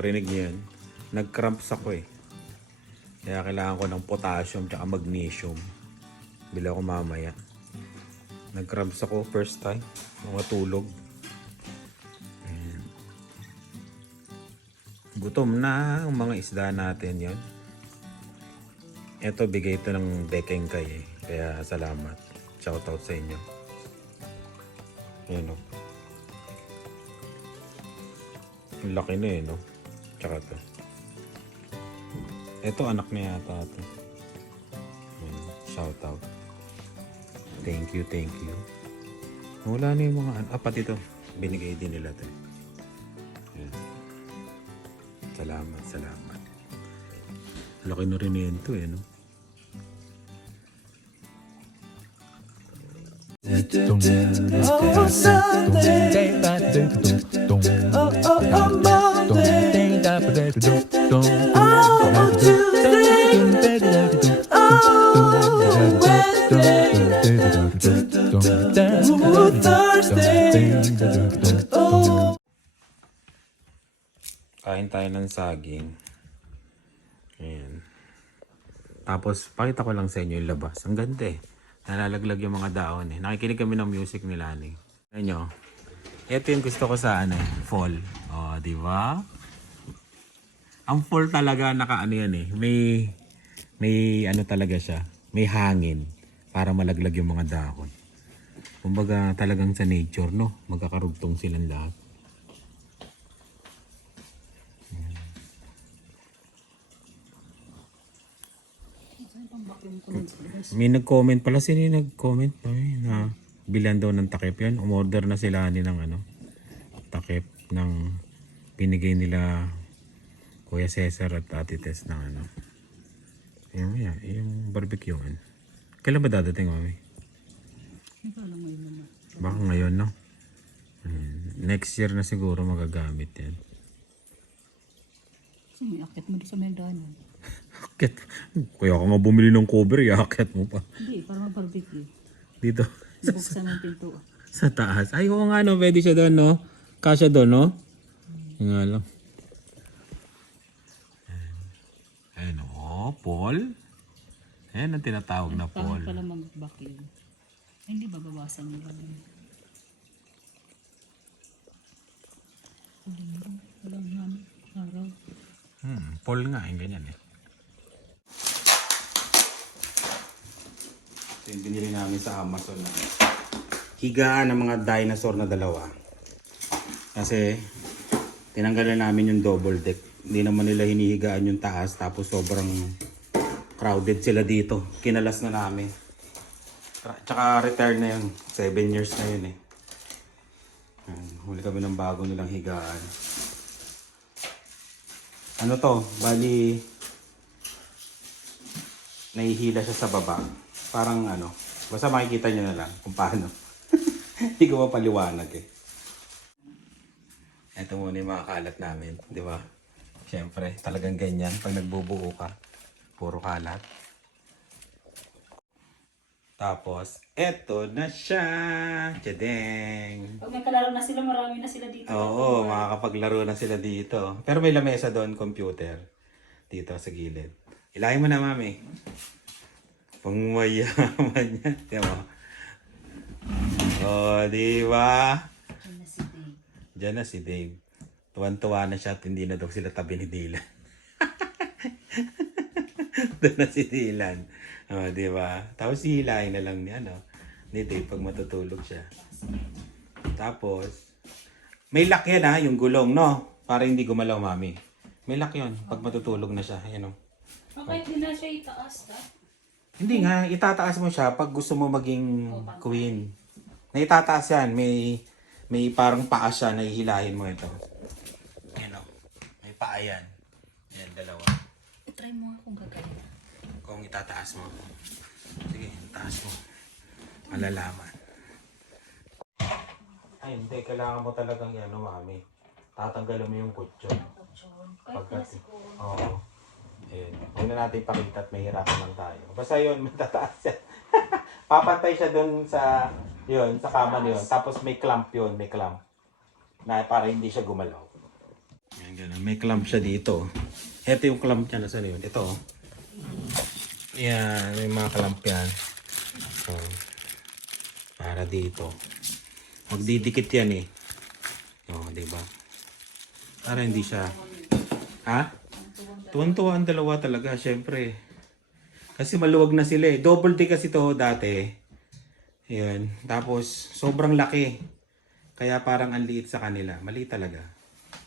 Narinig niyo yan? Nag-cramps ako eh. Kaya kailangan ko ng potassium at magnesium. Bila ko mamaya. Nag-cramps ako first time. Matulog. Ayan. Gutom na ang mga isda natin yon. Ito, bigay ito ng Bekeng Kay eh. Kaya salamat. Shoutout sa inyo. Ayan o. Ang laki na eh, no? Tsaka to. Ito, anak na yata ito. Shoutout. Thank you, thank you. Wala na yung mga pati ito. Binigay din nila ito. Ayan. Salamat, salamat. Laki na rin yan ito eh, no? Oh, Sunday. Oh, Monday. Oh, Tuesday. Oh, Wednesday. Ooh, Thursday. Oh. Kain tayo ng saging. Ayan. Tapos, pakita ko lang sa inyo yung labas. Ang ganda eh. Nalalaglag yung mga daon eh. Nakikinig kami ng music nila ni. Ayan nyo. Ito yung gusto ko sa fall. O, di ba? Ang fall talaga naka yan eh. May ano talaga siya. May hangin para malaglag yung mga dahon. Kumbaga talagang sa nature, no? Magkakarugtong silang lahat. May nag-comment pala. Sino yung nag-comment? Ay, na bilan daw ng takip yan. Umorder na sila ni ng takip ng binigay nila Kuya Cesar at Ate Tess ng yung barbecue. Kailan ba dadating, mami? Baka ngayon, no? Next year na siguro magagamit yan. May akit mo doon sa Medana. Akit? Kaya ka nga bumili ng cover, akit mo pa. Hindi, para mag-barbecue. Dito? Buksan ng pinto. Sa taas. Ay, oo nga, no? Pwede siya doon, no? Kasya doon, no? Yung nga lang. Ayan, Paul. Ayan ang tinatawag na Paul. Paul pala mag-vacuum. Hindi ba babawasan mo lang? Walang araw. Paul nga, yung ganyan eh. Ito yung binili namin sa Amazon na higaan ng mga dinosaur na dalawa. Kasi tinanggalan namin yung double deck. Hindi naman nila hinihigaan yung taas, tapos sobrang crowded sila dito. Kinalas na namin. Tsaka retire na yun. 7 years na yun eh. Huli kami ng bago nilang higaan. Ano to? Bali, nahihila siya sa baba. Parang basta makikita nyo na lang kung paano. Hindi ko mapaliwanag eh. Ito muna yung mga kalat namin, di ba? Siyempre, talagang ganyan. Pag nagbubuo ka, puro kalat. Tapos, eto na siya! Tadeng! Pag may kalaro na sila, marami na sila dito. Oo, makakapaglaro na sila dito. Pero may lamesa doon, computer. Dito sa gilid. Ilahin mo na, mami. Pangmayaman niya. Diba? Oh, diba? Diyan na si Dave. Diyan na si Dave. Tuwan-tuwa na siya at hindi na daw sila tabi ni Dylan. Doon na si Dylan. Oh, diba? Tapos hihilahin na lang niya, ni Dave pag matutulog siya. Tapos, may lock yan yung gulong, no? Para hindi gumalaw, mami. May lock yun pag matutulog na siya. Ayan, Bakit hindi na siya itaas, ha? Hindi nga, itataas mo siya pag gusto mo maging queen. Na itataas yan, may parang paa siya na ihilahin mo ito. Ayan may paa yan. Ayan, dalawa. I-try mo nga kung gagawin. Kung itataas mo. Sige, taas mo. Malalaman. Ay, hindi. Kailangan mo talagang mami. Tatanggalin mo yung kutsyon. Kahit na siguro. Oo. Ayun. Huwag na natin pakita at mahirapan lang tayo. Basta yun, matataas yan. Papantay siya dun sa kama niyon. Tapos may clamp yun, may clamp. Na para hindi siya gumalaw. Ayan, ganun. May clamp siya dito. Ito yung clamp niya. Nasaan yun? Ito. Oh. Yan. May mga clamp yan. So, para dito. Magdidikit yan eh. O, diba? Para hindi siya... Ha? Tuwan-tuwa ang dalawa talaga, syempre. Kasi maluwag na sila eh. Double D kasi to dati. Ayan. Tapos, sobrang laki. Kaya parang ang liit sa kanila. Mali talaga.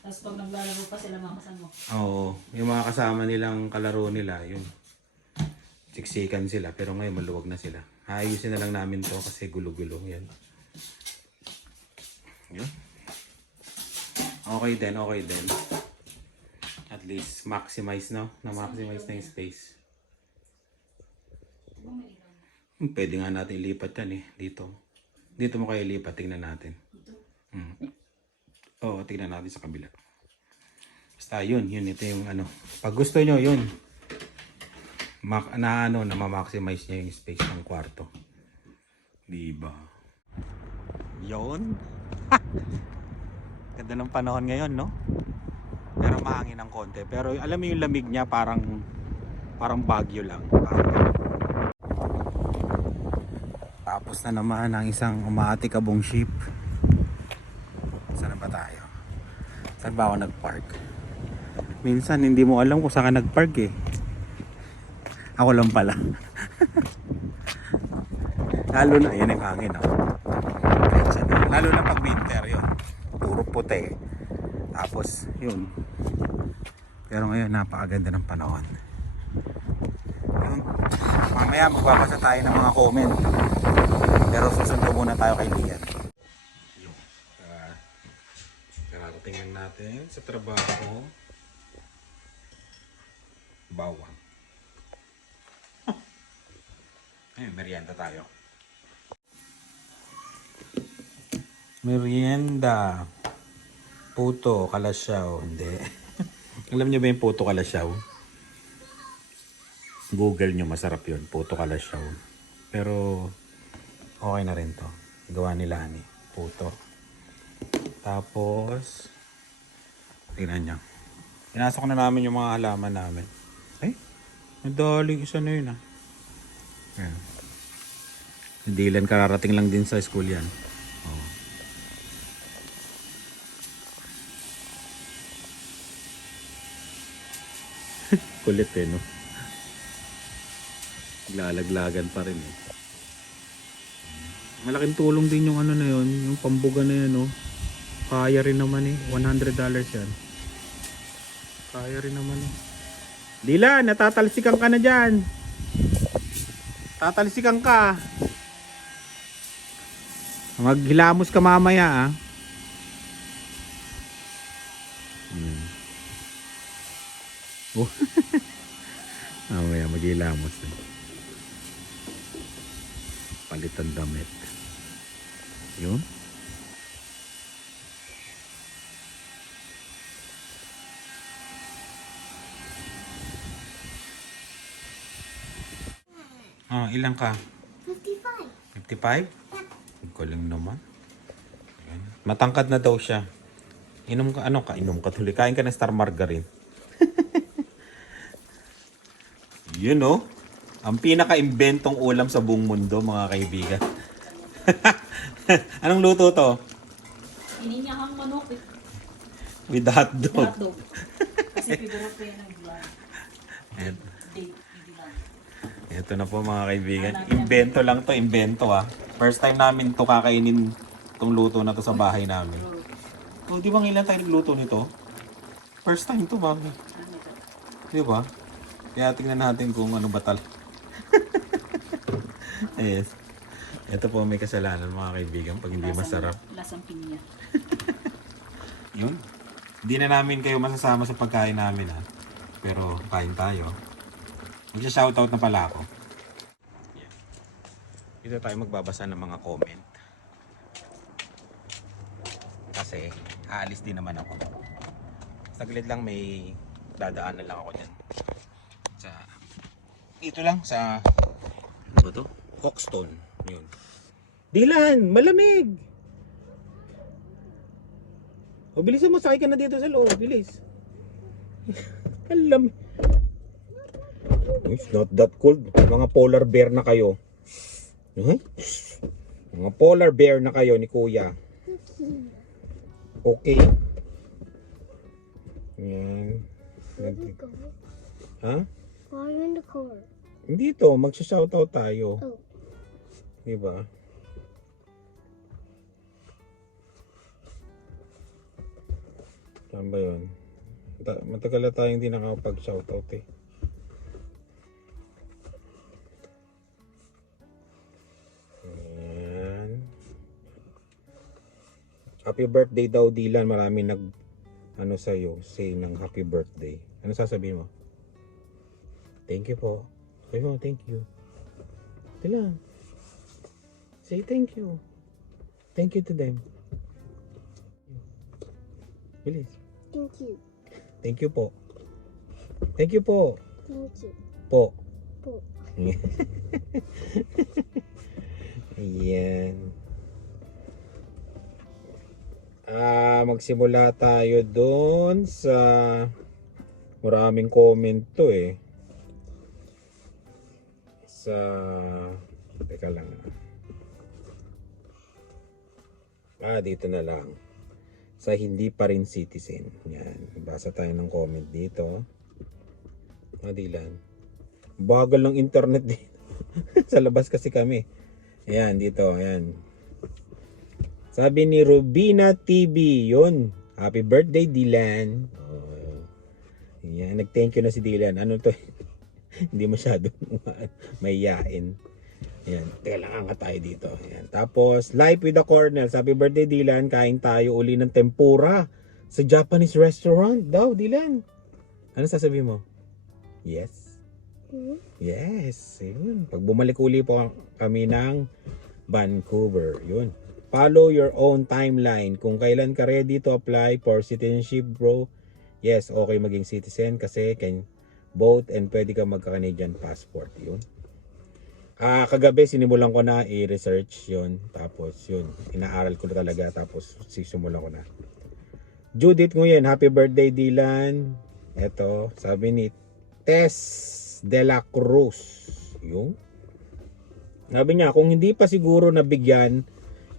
Tapos pag naglalaro pa sila mga kasama mo. Oo. Yung mga kasama nilang kalaro nila, yun. Siksikan sila. Pero ngayon maluwag na sila. Ayusin na lang namin to kasi gulo-gulo. Yan. Yun. Okay din, okay din. At least maximize, no? Na-maximize na yung space. Pwede nga natin ilipat yan eh. Dito. Dito mo kayo ilipat. Tingnan natin. Oo, tingnan natin sa kabila. Basta yun. Yun, ito yung ano. Pag gusto nyo, yun. Na ma-maximize niya yung space ng kwarto. Diba? Yun. Ganda ng panahon ngayon, no? Pero mahangin ng konti. Pero alam mo yung lamig niya parang Baguio lang. Tapos na naman ang isang umaatikabong ship. Saan ba tayo? Saan ba ako nagpark? Minsan hindi mo alam kung saan ka nagpark eh. Ako lang pala. Lalo na, yan ang hangin oh. Lalo na pag winter yun. Puro puti. Tapos yun. Pero ngayon napakaganda ng panahon. Yun. Mamaya magbabasa tayo ng mga comment. Pero susundo muna tayo kay Lian. Yun. Tingnan natin sa trabaho. Bawang. Ayun, merienda tayo. Merienda. Puto, kalasyaw. Hindi. Alam niyo ba yung puto kalasyaw? Google nyo, masarap yun. Puto kalasyaw. Pero, okay na rin to. Gawa nila ni puto. Tapos, tingnan nyo. Pinasok na namin yung mga halaman namin. Ay, nadaling isa na yun ah. Ayan. Hindi lang kararating lang din sa school yan. Oh. Kulit eh, no? Lalaglagan pa rin eh. Malaking tulong din yung ano na yun, yung pambuga na yan, no? Kaya rin naman eh, $100 yan. Kaya rin naman eh. Dila, natatalsikan ka na dyan. Tatalsikan ka. Maghilamos ka mamaya ah. Oh. Mamaya maghilamos eh. Palitan damit. Yun. Ilang ka? 55. 55? Ang galing naman. Ayan. Matangkad na daw siya. Inom ka, ano ka? Inom ka tuloy. Kain ka ng Star Margarine. Yun know, ang pinaka-imbentong ulam sa buong mundo, mga kaibigan. Anong luto to? Ininyahang manok eh. With hotdog. Hotdog. Kasi figure ko yan ang vlog. Ito na po mga kaibigan. Invento lang to, invento ah. First time namin to kakainin tong luto na to sa bahay namin. Oh, di ba ilan tayo nagluto nito? First time to, mami. Di ba? Kaya tingnan natin kung ano batal. Yes. Ito po may kasalanan mga kaibigan pag hindi masarap. Lasang pinya. Yun. Hindi na namin kayo masasama sa pagkain namin ha. Pero kain tayo. Magsha-shoutout na pala ako. Yeah. Dito tayo magbabasa ng mga comment. Kasi aalis din naman ako. Saglit lang may dadaanan lang ako dyan. Dito lang sa ano ba to? Hoxton. Yun. Dilan, malamig. O, bilisan mo, sakay ka na dito sa loob. Bilis. Alam. It's not that cold. Mga polar bear na kayo. Huh? Mga polar bear na kayo ni Kuya. Okay. Yan. Ha? Why are you in the car? Dito, magsha-shoutout tayo. Oh. Diba? Saan ba yun? Matagal na tayong hindi nakapag-shoutout eh. Ayan. Happy birthday daw, Dylan. Marami ano sa'yo, say ng happy birthday. Ano sasabihin mo? Thank you po. Sabi mo, thank you. Ito lang. Say thank you. Thank you to them. Bilis. Thank you. Thank you po. Thank you po. Thank you. Po. Po. Ayan. Magsimula tayo doon sa maraming comment to eh. Teka lang. Dito na lang. Sa hindi pa rin citizen. Yan. Basa tayo ng comment dito. Dilan. Bagal ng internet dito. Sa labas kasi kami. Ayan, dito. Ayan. Sabi ni Rubina TV, yun. Happy birthday, Dylan. Ayan, nag-thank you na si Dylan. Ano to? Hindi masyado mahiyain. Ayan, teka lang, angat tayo dito. Ayan. Tapos, Life with the Cornels. Happy birthday, Dylan. Kain tayo uli ng tempura sa Japanese restaurant daw, Dylan. Ano sasabihin mo? Yes. Yes. Yun. Pag bumalik uli po kami ng Vancouver. Yun. Follow your own timeline. Kung kailan ka ready to apply for citizenship, bro. Yes, okay maging citizen kasi can vote and pwede ka magka-Canadian passport. Yun. Kagabi sinimulan ko na i-research yun. Tapos yun, inaaral ko na talaga. Tapos sisimulan ko na. Judith Nguyen, happy birthday Dylan. Eto, sabi ni Tess de la Cruz. Yung sabi niya, kung hindi pa siguro nabigyan,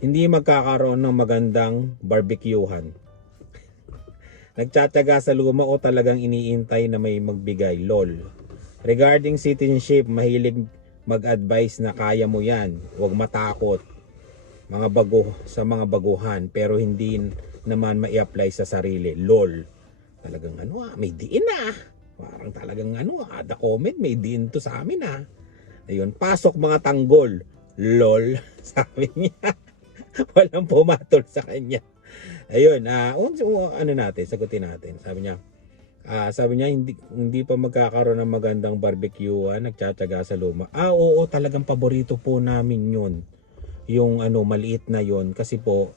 hindi magkakaroon ng magandang barbecuehan. Nagtsatsaga sa luma o talagang iniintay na may magbigay. LOL. Regarding citizenship, mahilig mag-advise na kaya mo yan. Huwag matakot. Sa mga baguhan. Pero hindi naman ma-apply sa sarili. LOL. Talagang may diin na. Parang talagang the comment, may diin to sa amin Ayun, pasok mga tanggol. LOL. Sabi niya. Walang pumatol sa kanya. Ayun, sagutin natin. Sabi niya, hindi pa magkakaroon ng magandang barbecuehan, nagtsatsaga sa luma. Oo, talagang paborito po namin 'yun. Yung maliit na 'yon kasi po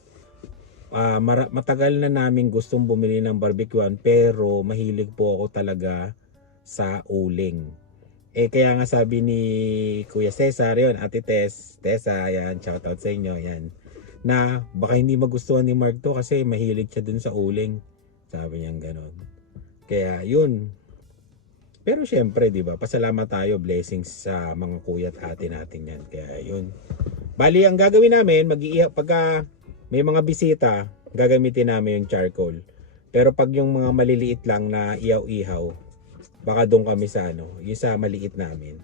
matagal na namin gustong bumili ng barbecuehan pero mahilig po ako talaga sa uling. Kaya nga sabi ni Kuya Cesar 'yon, Ate Tessa, yan, shout out sa inyo, yan. Na baka hindi magustuhan ni Mark to kasi mahilig siya dun sa uling. Sabi niya gano'n. Kaya yun. Pero syempre, di ba, pasalamat tayo, blessings sa mga kuya at ate natin yan. Kaya yun. Bali, ang gagawin namin, pagka may mga bisita, gagamitin namin yung charcoal. Pero pag yung mga maliliit lang na ihaw-ihaw, baka doon kami sa yung sa maliit namin.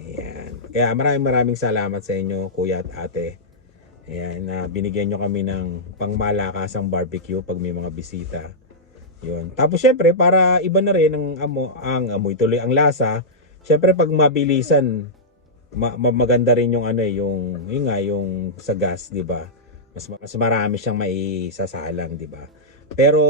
Ayan. Kaya maraming salamat sa inyo, kuya at ate. Ayan, binigyan nyo kami ng pangmalakasang barbecue pag may mga bisita. Yun. Tapos syempre, para iba na rin ang amoy, tuloy ang lasa. Syempre pag mabilisan, maganda rin yung yung sa gas, 'di ba? Mas marami siyang maisasalang, 'di ba? Pero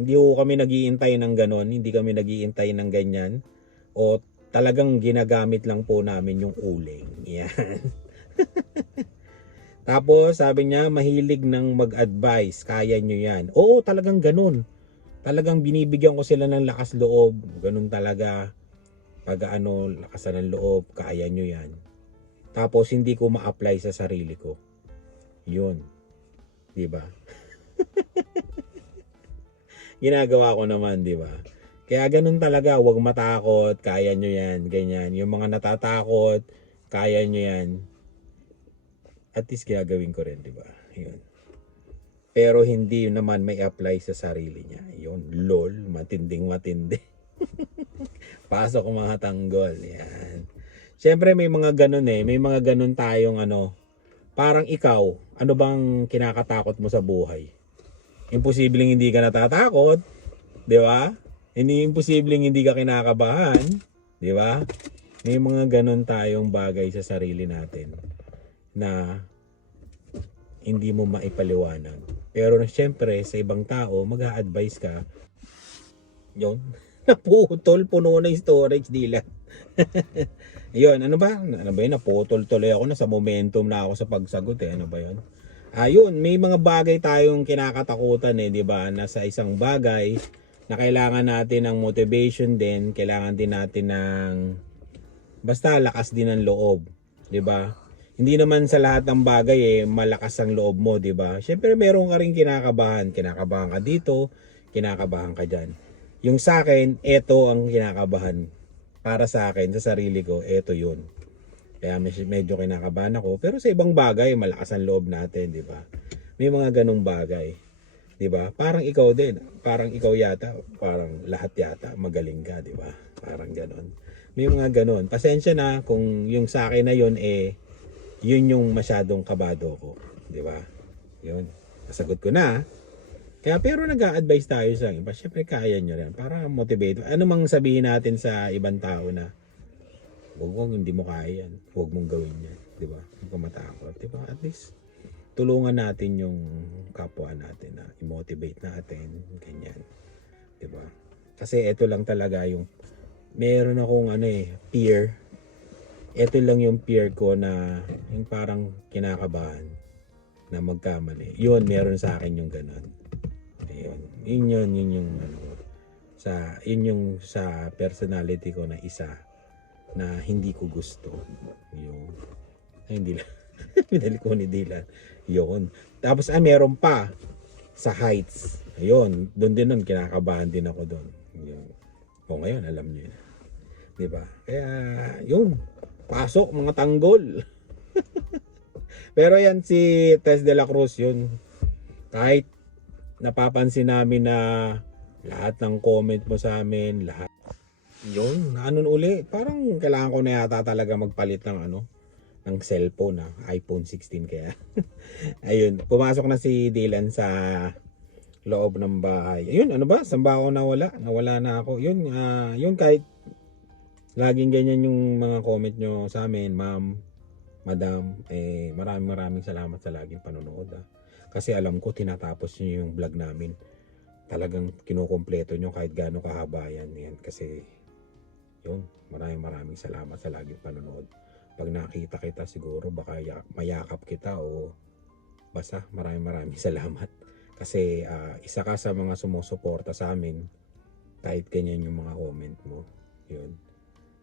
hindi ko kami nagiintay ng ganon, hindi kami nagiintay ng ganyan. O talagang ginagamit lang po namin yung uling. Yan. Tapos sabi niya, mahilig ng mag-advise, kaya nyo yan. Oo, talagang ganun. Talagang binibigyan ko sila ng lakas loob. Ganun talaga. Pag lakasan ng loob, kaya nyo yan. Tapos hindi ko ma-apply sa sarili ko. Yun. Diba? ginagawa ko naman, di ba? Kaya ganun talaga, huwag matakot, kaya nyo yan, ganyan. Yung mga natatakot, kaya nyo yan. At least gagawin ko rin, di ba? Yun. Pero hindi yun naman may apply sa sarili niya. Yun, lol, matinding matindi. Pasok mga tanggol, yan. Siyempre may mga ganun may mga ganun tayong parang ikaw, ano bang kinakatakot mo sa buhay? Imposibleng hindi ka natatakot, di ba? Hindi imposibleng hindi ka kinakabahan, di ba? May mga ganun tayong bagay sa sarili natin na hindi mo maipaliwanag. Pero siyempre sa ibang tao, mag-a-advise ka, yun, naputol, puno na yung storage nila. Yun, ano ba yun, naputol tuloy ako, nasa momentum na ako sa pagsagot ano ba yun? Ayun, may mga bagay tayong kinakatakutan di ba? Nasa isang bagay na kailangan natin ng motivation din, kailangan din natin ng basta lakas din ng loob, 'di ba? Hindi naman sa lahat ng bagay malakas ang loob mo, 'di ba? Syempre meron ka ring kinakabahan ka dito, kinakabahan ka diyan. Yung sa akin, ito ang kinakabahan. Para sa akin, sa sarili ko, ito 'yun. Kaya medyo kinakabahan ako, pero sa ibang bagay malakas ang loob natin, 'di ba? May mga ganung bagay. 'Di ba? Parang ikaw din, parang ikaw yata, parang lahat yata magaling ka, 'di ba? Parang ganoon. May mga ganoon. Pasensya na kung yung sa akin na 'yon yun yung masyadong kabado ko, 'di ba? 'Yun. Nasagot ko na. Kaya pero nag-a-advise tayo sa iba. Syempre kaya nyo rin para motivate. Ano mang sabihin natin sa ibang tao na huwag hindi mo kaya yan. Huwag mong gawin yan, 'di ba? Huwag ka matakot, 'di ba? At least tulungan natin yung kapwa natin na i-motivate natin, ganyan. 'Di ba? Kasi ito lang talaga yung meron akong peer. Ito lang yung peer ko na yung parang kinakabahan na magkamali. Yun, meron sa akin yung ganun. Ayun. Yun yung yun yung sa personality ko na isa na hindi ko gusto. Yung hindi lang. Pinali ko ni Dylan. Yun. Tapos meron pa sa heights. Ayun, doon din kinakabahan din ako doon. Yun. O ngayon, alam niyo yun. 'Di ba? Kaya, yun. Pasok mga tanggol. Pero yan si Tess de la Cruz yun. Kahit napapansin namin na lahat ng comment mo sa amin, lahat. Yun, uli. Parang kailangan ko na yata talaga magpalit ng ng cellphone iPhone 16 kaya. Ayun, pumasok na si Dylan sa loob ng bahay. Ayun, saan ba ako nawala? Nawala na ako. Yun, yun kahit laging ganyan yung mga comment nyo sa amin, ma'am, madam, maraming salamat sa laging panonood. Kasi alam ko tinatapos nyo yung vlog namin. Talagang kinukumpleto nyo kahit gaano kahaba yan. Kasi yun, maraming salamat sa laging panonood. Pag nakita kita siguro baka mayakap kita o basta maraming salamat. Kasi isa ka sa mga sumusuporta sa amin kahit ganyan yung mga comment mo. Yun.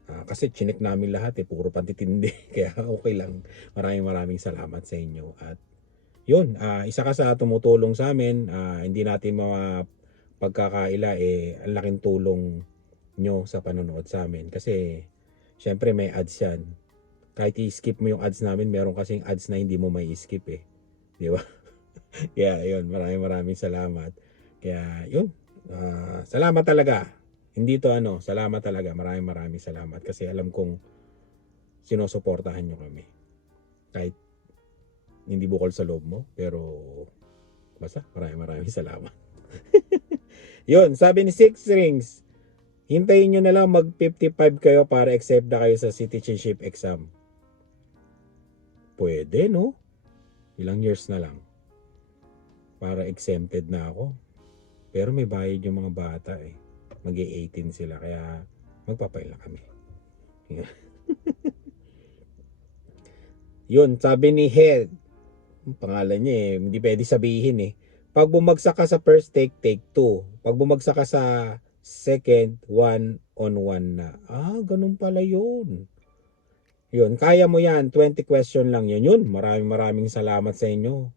Kasi chinek namin lahat puro pantitindi. Kaya okay lang. Maraming salamat sa inyo. At yun, isa ka sa tumutulong sa amin. Hindi natin pagkakaila ang laking tulong nyo sa panonood sa amin. Kasi syempre may ads yan. Kahit i-skip mo yung ads namin, meron kasing ads na hindi mo may skip di ba? Kaya yun, maraming salamat. Kaya yun, salamat talaga. Hindi to salamat talaga. Maraming salamat. Kasi alam kong sinusuportahan nyo kami. Kahit hindi bukol sa loob mo, pero basta maraming salamat. Yun, sabi ni Six Rings, hintayin nyo na lang mag 55 kayo para accept na kayo sa citizenship exam. Pwede, no? Ilang years na lang para exempted na ako. Pero may bayad yung mga bata Mag-18 sila kaya magpapail na kami. Yun, sabi ni Head, pangalan niya hindi pwede sabihin Pag bumagsak ka sa first take 2. Pag bumagsak ka sa second, 1-on-1 na. Ganun pala yun. Yun, kaya mo yan. 20 question lang yun. Maraming salamat sa inyo.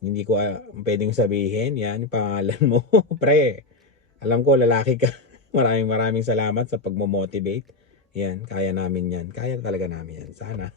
Hindi ko pwedeng sabihin. Yan, pangalan mo. Pre, Alam ko, lalaki ka. Maraming salamat sa pagmo-motivate. Yan, kaya namin yan. Kaya talaga namin yan. Sana.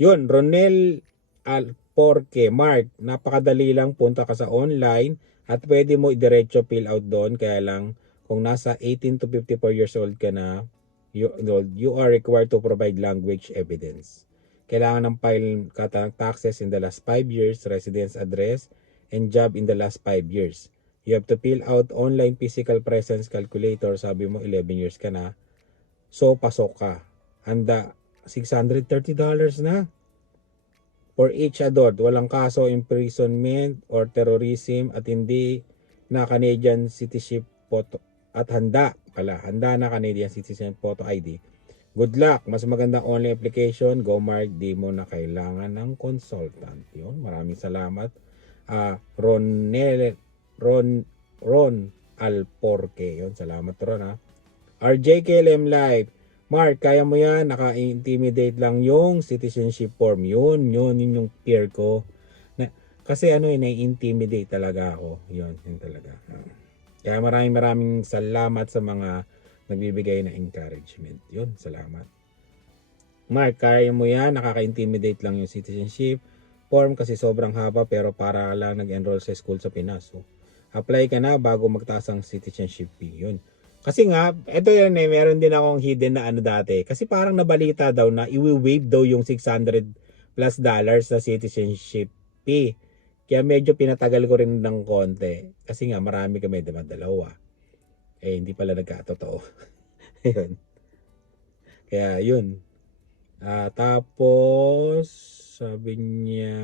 Yun, Ronel Alporque. Mark, napakadali lang. Punta ka sa online at pwede mo diretso fill out doon. Kaya lang, kung nasa 18 to 54 years old ka na, you are required to provide language evidence. Kailangan ng file taxes in the last 5 years, residence address, and job in the last 5 years. You have to fill out online physical presence calculator. Sabi mo 11 years ka na. So, pasok ka. Handa, $630 na. For each adult, walang kaso, imprisonment, or terrorism, at hindi na Canadian citizenship photo. At handa na Canadian citizenship photo ID. Good luck. Mas magandang online application. Go Mark, di mo na kailangan ng consultant. Yun, maraming salamat. Ron Alporque. Yun, salamat Ron ha. RJKLM Live. Mark, kaya mo yan. Naka-intimidate lang yung citizenship form. Yun yung peer ko. Kasi nai-intimidate talaga ako. Yun talaga. Kaya maraming salamat sa mga nagbibigay na encouragement. Yun, salamat. Mark, kaya mo yan. Nakaka-intimidate lang yung citizenship form kasi sobrang haba pero para lang nag-enroll sa school sa Pinas. So, apply ka na bago magtaas ang citizenship fee. Yun. Kasi nga, ito yan meron din akong hidden na dati. Kasi parang nabalita daw na i-waive daw yung $600+ na citizenship fee. Kaya medyo pinatagal ko rin ng konti. Kasi nga marami kami, diba, dalawa. Hindi pala nagkatotoo. Yun. Kaya yun. Tapos, sabi niya,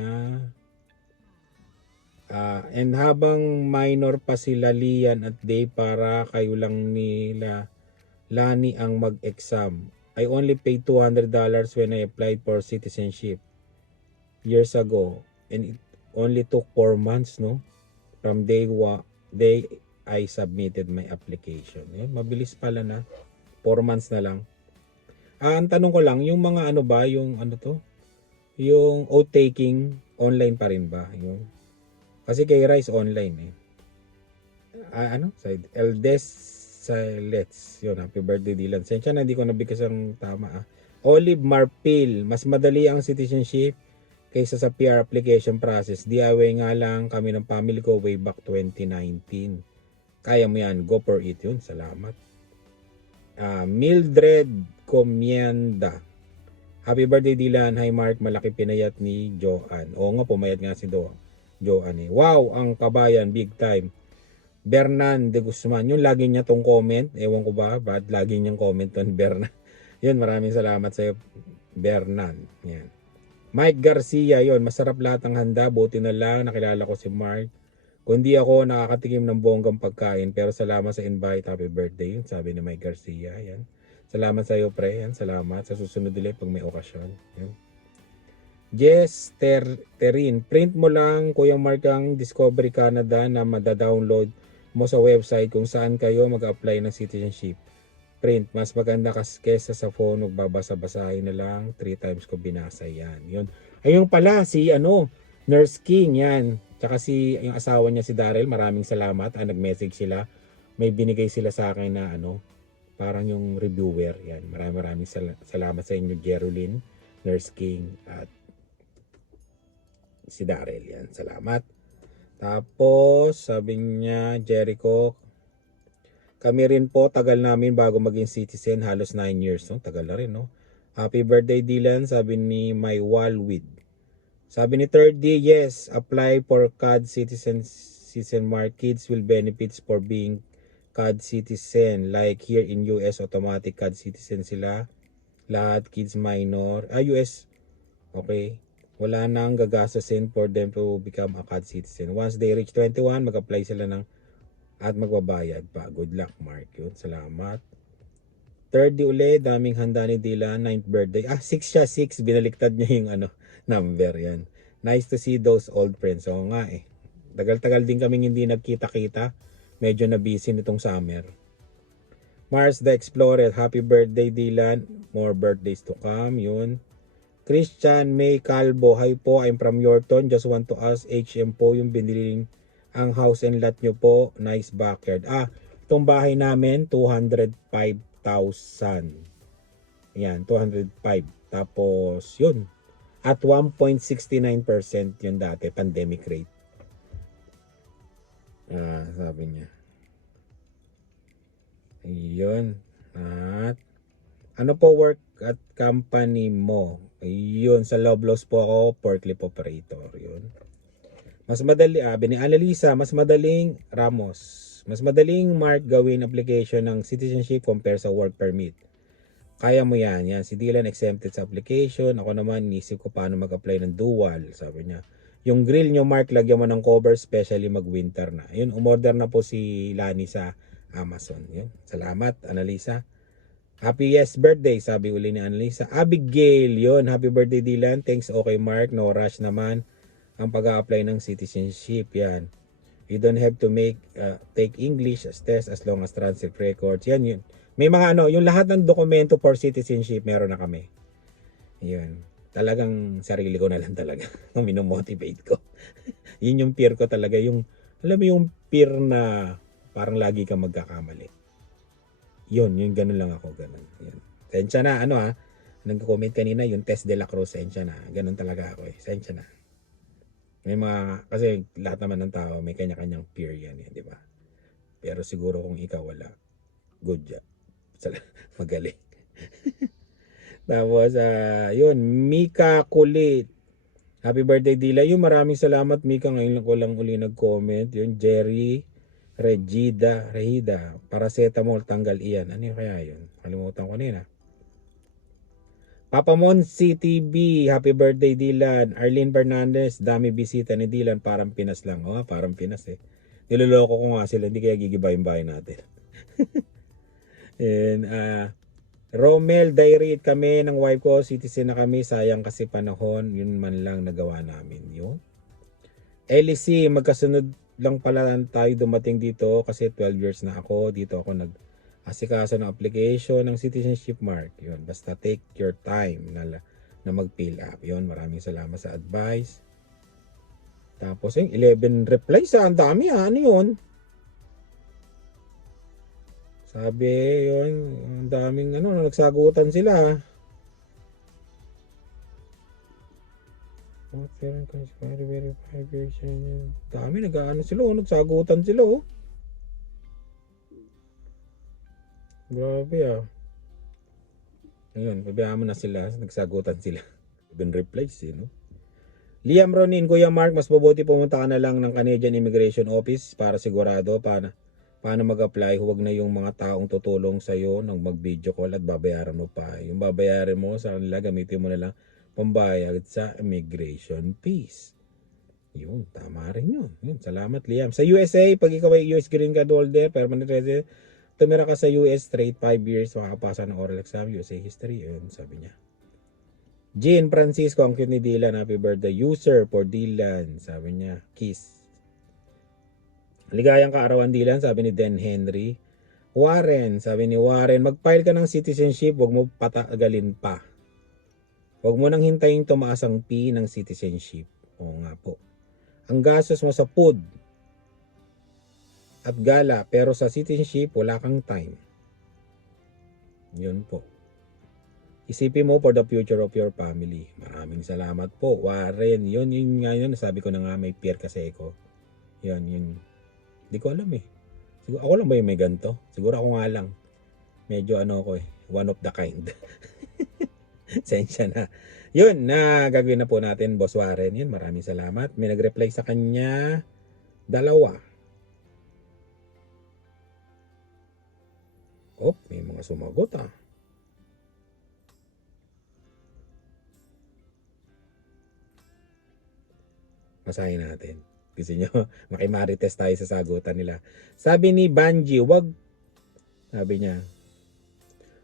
and habang minor pa sila Lian at Day para kayo lang nila Lani ang mag-exam. I only paid $200 when I applied for citizenship years ago. And it only took 4 months, no? From day I submitted my application. Yun, mabilis pala na. 4 months na lang. Ang tanong ko lang, yung mga yung oath taking, online pa rin ba? Yung, kasi kay Rice online Eldes Silets. Yun, happy birthday Dylan. Sensya na, hindi ko nabigkas ang tama Olive Marpil, mas madali ang citizenship kaysa sa PR application process. DIY nga lang kami ng family ko way back 2019. Kaya mo yan, go for it yun. Salamat. Mildred Comienda. Happy birthday Dylan. Hi Mark, malaki pinayat ni Joanne. Oo nga, pumayat nga si Joanne. Wow, ang kabayan, big time. Bernan de Guzman. Yung lagi niya tong comment. Ewan ko ba, ba't lagi niyang comment on Bernan. Yun, maraming salamat sa iyo, Bernan. Yan. Mike Garcia, yun. Masarap lahat ng handa. Buti na lang, nakilala ko si Mark. Kundi ako nakakatikim ng bonggang pagkain. Pero salamat sa invite. Happy birthday. Yun, sabi ni Mike Garcia. Yan. Salamat sa iyo, pre. Yan, salamat. Sa susunod ulit pag may okasyon. Yan. Jess Terin. Print mo lang, Kuya Mark, ang Discovery Canada na madadownload mo sa website kung saan kayo mag-apply ng citizenship. Print. Mas maganda kesa sa phone. Magbabasa-basahin na lang. 3 times ko binasa yan. Yun. Ayun pala, si Nurse King. Yan. Tsaka yung asawa niya si Daryl. Maraming salamat. Nag-message sila. May binigay sila sa akin na parang yung reviewer. Yan. Maraming salamat sa inyo, Geraldine, Nurse King, at si Daryl. Yan. Salamat. Tapos, sabi niya, Jericho, kami rin po, tagal namin bago maging citizen, halos 9 years. No? Tagal na rin, no? Happy birthday, Dylan, sabi ni My Walwid. Sabi ni 3D, yes, apply for CAD citizen Mark. Kids will benefits for being CAD citizen. Like here in US, automatic CAD citizen sila. Lahat kids minor. US, okay. Wala nang gagasasin for them to become a CAD citizen. Once they reach 21, mag-apply sila at magbabayad pa. Good luck, Mark. Yun, salamat. 3D ulit, daming handa ni Dylan, 9th birthday. 6 siya, 6. Binaliktad niya yung number yan. Nice to see those old friends. Oo nga Tagal-tagal din kaming hindi nagkita-kita. Medyo na busy nitong summer. Mars the Explorer, happy birthday Dylan. More birthdays to come. Yun. Christian May Calvo, hi po, I'm from Yorton. Just want to ask, HM po yung biniling ang house and lot nyo po. Nice backyard. Itong bahay namin, 205,000. Yan, 205. Tapos, yun. At 1.69% yun dati, pandemic rate. Sabi niya. Yun. At, ano po work at company mo? Yun, sa Loblaws po ako, forklift operator. Yun. Mas madali, ni Annalisa, mas madaling Ramos. Mas madaling Mark gawin application ng citizenship compare sa work permit. Kaya mo yan. Yan. Si Dylan exempted sa application. Ako naman, inisip ko paano mag-apply ng dual. Sabi niya. Yung grill nyo, Mark, lagyan mo ng cover, especially mag-winter na. Yun, umorder na po si Lani sa Amazon. Yun. Salamat, Annalisa. Happy birthday, sabi uli ni Annalisa. Abigail, yun. Happy birthday, Dylan. Thanks, okay, Mark. No rush naman ang pag-a-apply ng citizenship. Yan. You don't have to take English as test as long as transcript records. Yan yun. May mga yung lahat ng dokumento for citizenship meron na kami. Yun. Talagang sarili ko na lang talaga. Minomotivate ko. Yun yung peer ko talaga. Alam mo yung peer na parang lagi kang magkakamali. Yun ganun lang ako. Ganun. Yun. Sensya na, nag-comment kanina, yung test de la Cruz, sensya na. Ganun talaga ako eh. Sensya na. May kasi lahat naman ng tao may kanya-kanyang peer yan, di ba? Pero siguro kung ikaw wala, good job. Magaling. Tapos, yun, Mika Kulit. Happy birthday, Dila. Yung maraming salamat, Mika. Ngayon ko lang uli nag-comment. Yun, Jerry, Regida, paracetamol, tanggal iyan. Ano yung kaya yun? Kalimutan ko nila. Papa Mon CTB, happy birthday Dylan. Arlene Fernandez, dami bisita ni Dylan, parang Pinas lang. Parang Pinas eh. Niloloko ko nga sila, hindi kaya gigiba yung bahay natin. And Romel, direct kami ng wife ko, citizen na kami, sayang kasi panahon, yun man lang nagawa namin yun. LC, magkasunod lang pala tayo dumating dito kasi 12 years na ako, dito ako asikaso ng application ng citizenship, Mark. Yun, basta take your time na mag-fill up. Yun, maraming salamat sa advice. Tapos yung 11 replies, ang dami ano yun? Sabi, yun, ang daming nagsagutan sila. Dami, nagsagutan sila, Grabe Ayun, pabayaan mo na sila. Nagsagutan sila. Even replies no? Liam Ronin, Kuya Mark, mas mabuti pumunta ka na lang ng Canadian Immigration Office para sigurado paano mag-apply. Huwag na yung mga taong tutulong sa'yo nang mag-video call at babayaran mo pa. Yung babayaran mo sa kanila, gamitin mo na lang pambayad sa immigration fees. Yun, tama rin yun. Salamat, Liam. Sa USA, pag ikaw ay US Green Card holder, permanent resident, tumira ka sa US straight 5 years, makakapasa ng oral exam, USA history. Yun, sabi niya. Jean Francisco, ang cute ni Dylan. Happy birthday. User for Dylan. Sabi niya. Kiss. Ligayang kaarawan, Dylan. Sabi ni Den Henry. Warren. Sabi ni Warren. Mag-file ka ng citizenship. Huwag mo patagalin pa. Huwag mo nang hintayin tumaas ang fee ng citizenship. Oo nga po. Ang gastos mo sa food at gala, pero sa citizenship, wala kang time. Yun po. Isipin mo for the future of your family. Maraming salamat po, Warren. Yun nga yun. Sabi ko na nga, may peer kasi ako. Yun. Hindi ko alam eh. Siguro, ako lang ba yung may ganito? Siguro ako nga lang. Medyo ako eh. One of the kind. Sensya na. Yun, gagawin na po natin, Boss Warren. Yun, maraming salamat. May nag-reply sa kanya. 2. May mga sumagot Masahin natin. Gusto nyo, makimarites tayo sa sagutan nila. Sabi ni Banji, sabi niya,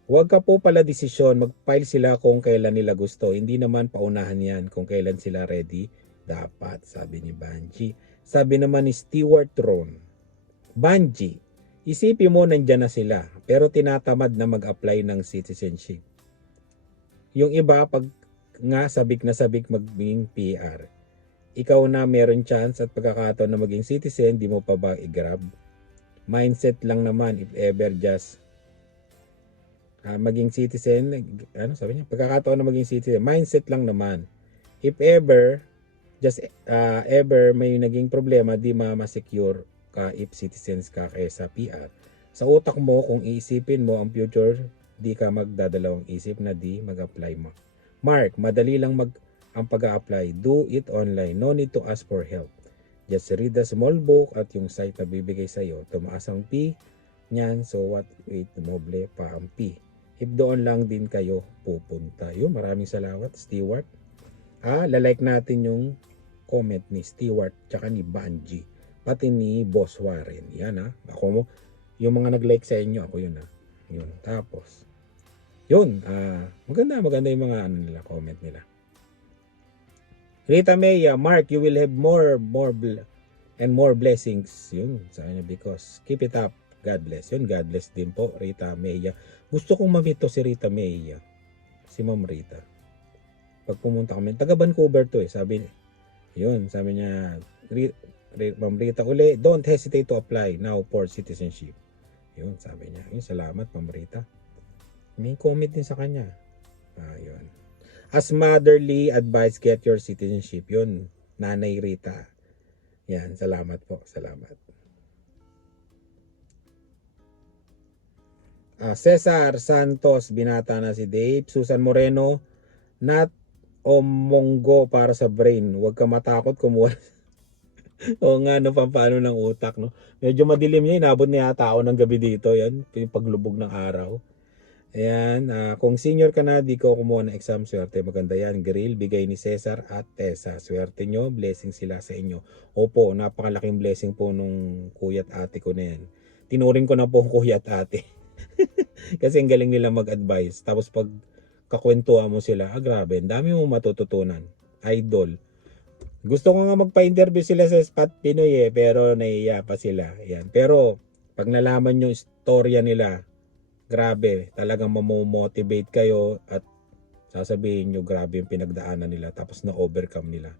wag ka po pala desisyon, mag-file sila kung kailan nila gusto. Hindi naman paunahan yan kung kailan sila ready. Dapat, sabi ni Banji. Sabi naman ni Stewart Ron, Banji, isipin mo nandyan na sila, pero tinatamad na mag-apply ng citizenship. Yung iba, pag nga sabik na sabik maging PR, ikaw na meron chance at pagkakataon na maging citizen, di mo pa ba i-grab? Mindset lang naman if ever just maging citizen, ano sabi niya? Pagkakataon na maging citizen, mindset lang naman. If ever, just ever may naging problema, di ma-secure ka if citizens ka kaysa PR. Sa utak mo, kung iisipin mo ang future, di ka magdadalawang isip na di mag-apply mo. Mark, madali lang ang pag-a-apply. Do it online. No need to ask for help. Just read the small book at yung site na bibigay sa'yo. Tumaas ang P niyan. So what? Wait, noble pa ang P. If doon lang din kayo pupunta. Yun, maraming salamat, Stewart. Lalike natin yung comment ni Stewart tsaka ni Banji. Pati ni Boss Warren. Yan Ako mo, yung mga nag-like sa inyo, ako yun Yun. Tapos, yun. Maganda yung mga comment nila. Rita Maya, Mark, you will have more and more blessings. Yun, sa kanya because keep it up. God bless. Yun, God bless din po, Rita Maya. Gusto kong mamito si Rita Maya. Si Ma'am Rita. Pag pumunta kami, taga Vancouver to sabi niya, Ma'am Rita uli, don't hesitate to apply now for citizenship. Yun, sabi niya. Yun, salamat, Ma'am Rita. May comment din sa kanya. Yun. As motherly advice, get your citizenship. Yun, Nanay Rita. Yan, salamat po. Salamat. Cesar Santos, binata na si Dave. Susan Moreno, not omongo para sa brain. Huwag ka matakot kumuha. O nga, pampano ng utak, no? Medyo madilim niya, inabot niya tao ng gabi dito. Yan, paglubog ng araw. Ayan, kung senior ka na, di ko kumuha ng exam, swerte. Maganda yan. Grill, bigay ni Cesar at Tessa. Swerte nyo, blessing sila sa inyo. Opo, napakalaking blessing po nung kuya at ate ko na yan. Tinuring ko na po kuya at ate. Kasi ang galing nila mag-advise. Tapos pag kakwentuhan mo sila, grabe, ang dami mo matututunan. Idol. Gusto ko nga magpa-interview sila sa Spot Pinoy pero naiiya pa sila. Yan. Pero pag nalaman yung istorya nila, grabe, talagang mamomotivate kayo at sasabihin nyo grabe yung pinagdaanan nila tapos na-overcome nila.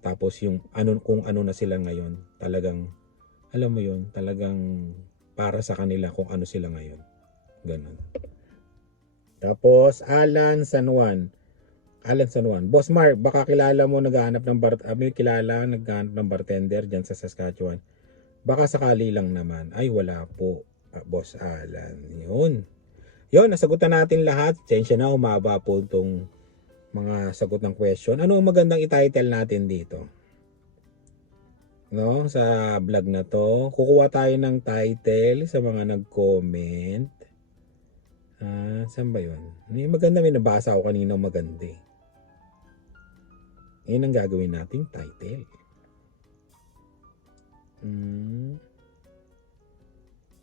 Tapos yung kung ano na sila ngayon, talagang, alam mo yun, talagang para sa kanila kung ano sila ngayon. Ganun. Tapos, Alan San Juan. Boss Mark, baka kilala mo naghahanap ng bartender dyan sa Saskatchewan. Baka sakali lang naman. Ay, wala po, Boss Alan. Yun, nasagutan natin lahat. Tensya na, humaba po itong mga sagot ng question. Ano magandang i-title natin dito? No, sa vlog na to. Kukuha tayo ng title sa mga nag-comment. Saan ba yun? Maganda, may nabasa ako kanina maganda Yan ang gagawin nating title.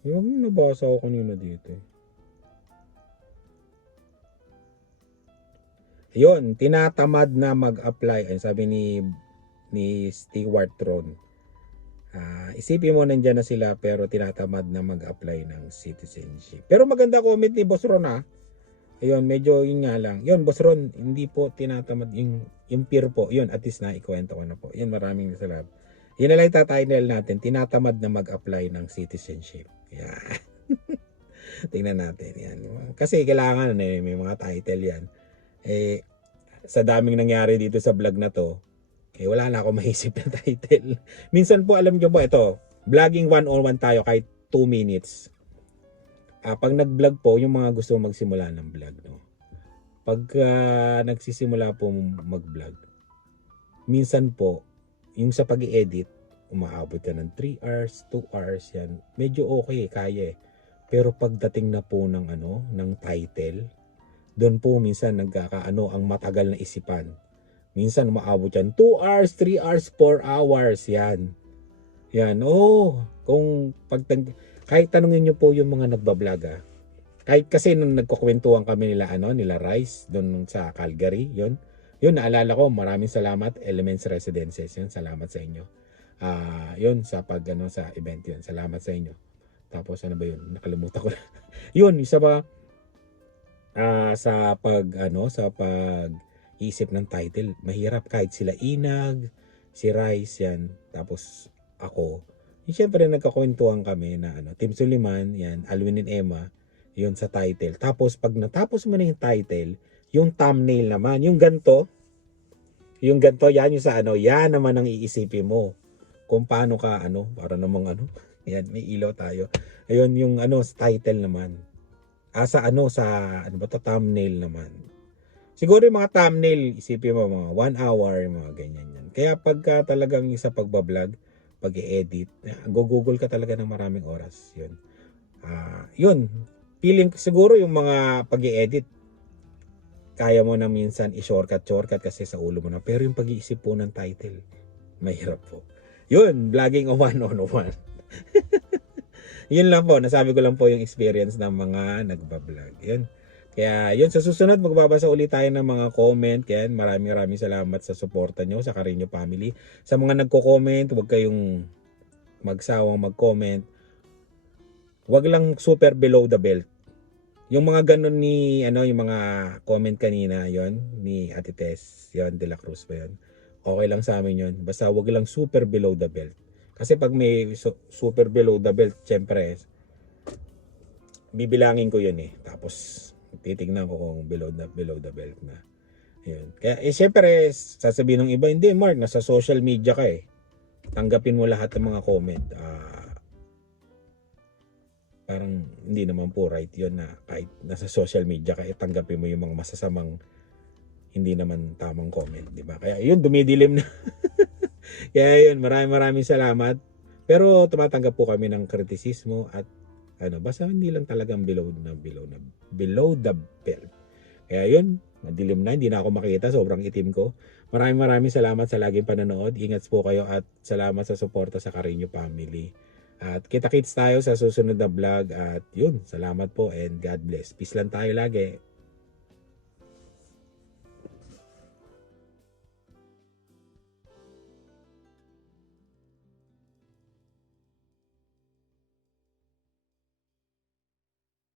Yung nabasa ako kanina dito. Yun, tinatamad na mag-apply. Ay, sabi ni Stewart Tron. Isipin mo nandyan na sila pero tinatamad na mag-apply ng citizenship. Pero maganda comment ni Boss Ron Ayun, medyo yun nga lang. Yun, Boss Ron, hindi po tinatamad yung peer po. Yun, at least naikwento ko na po. Yun, maraming salamat. Yun na lang itatitle natin, tinatamad na mag-apply ng citizenship. Yan. Tingnan natin. Yan. Kasi kailangan may mga title yan. Sa daming nangyari dito sa vlog na to, wala na ako maisip na title. Minsan po, alam nyo po, ito, vlogging 1-on-1 tayo kahit 2 minutes. Pag nag-vlog po, yung mga gusto magsimula ng vlog, no? Pag nagsisimula po mag-vlog, minsan po, yung sa pag-i-edit, umaabot ka ng 3 hours, 2 hours, yan. Medyo okay, kaya Pero pagdating na po ng title, doon po minsan ang matagal na isipan. Minsan umaabot yan 2 hours, 3 hours, 4 hours yan. Yan, kung kahit tanungin nyo po yung mga nagbablog Kahit kasi nung nagkukwentuhan kami nila Rice doon sa Calgary, yun naalala ko, maraming salamat Elements Residences, yun, salamat sa inyo. Yun sa sa event yun, salamat sa inyo. Tapos ano ba yun? Nakalimutan ko na. Yun, isa ba sa pag-isip ng title, mahirap kahit sila Inag, si Rice yan, tapos ako. Siyempre nagkakwentuhan kami na Team Suliman, yan, Alwin and Emma, yun sa title. Tapos pag natapos mo na yung title, yung thumbnail naman, yung ganto, yan yung sa yan naman ang iisipin mo. Kung paano ka para namang yan, may ilaw tayo. Ayun yung sa title naman. Sa thumbnail naman. Siguro yung mga thumbnail, isipin mo mga 1 hour, mga ganyan yan. Kaya pagka talagang sa pagbablog, pag-i-edit, go-google ka talaga ng maraming oras. Yun. Yun. Feeling siguro yung mga pag-i-edit, kaya mo na minsan i-shortcut kasi sa ulo mo na. Pero yung pag-iisip po ng title, mahirap po. Yun, vlogging o 1-on-1. Yun lang po, nasabi ko lang po yung experience ng mga nagbablog. Yun. Kaya yun, sa susunod magbabasa ulit tayo ng mga comment. Kaya maraming salamat sa suporta nyo sa Carino Family. Sa mga nagko-comment, huwag kayong magsawang mag-comment. Huwag lang super below the belt. Yung mga ganun ni yung mga comment kanina, yon ni Ate Tess, yon De La Cruz pa yon. Okay lang sa amin yon. Basta huwag lang super below the belt. Kasi pag may super below the belt, syempre bibilangin ko yun eh. Tapos titignan ko kung below the belt na. Ayun. Kaya syempre sasabihin ng iba, hindi Mark, nasa social media ka eh. Tanggapin mo lahat ng mga comment. Parang hindi naman po right yun na kahit nasa social media ka, tanggapin mo yung mga masasamang hindi naman tamang comment, di ba? Kaya yun, dumidilim na. Kaya yun, maraming salamat. Pero tumatanggap po kami ng kritisismo at basta hindi lang talagang below the belt. Kaya yun, madilim na, hindi na ako makita, sobrang itim ko. Maraming salamat sa laging panonood. Ingat po kayo at salamat sa suporta sa Carino Family. At kita-kits tayo sa susunod na vlog at yun, salamat po and God bless. Peace lang tayo lagi.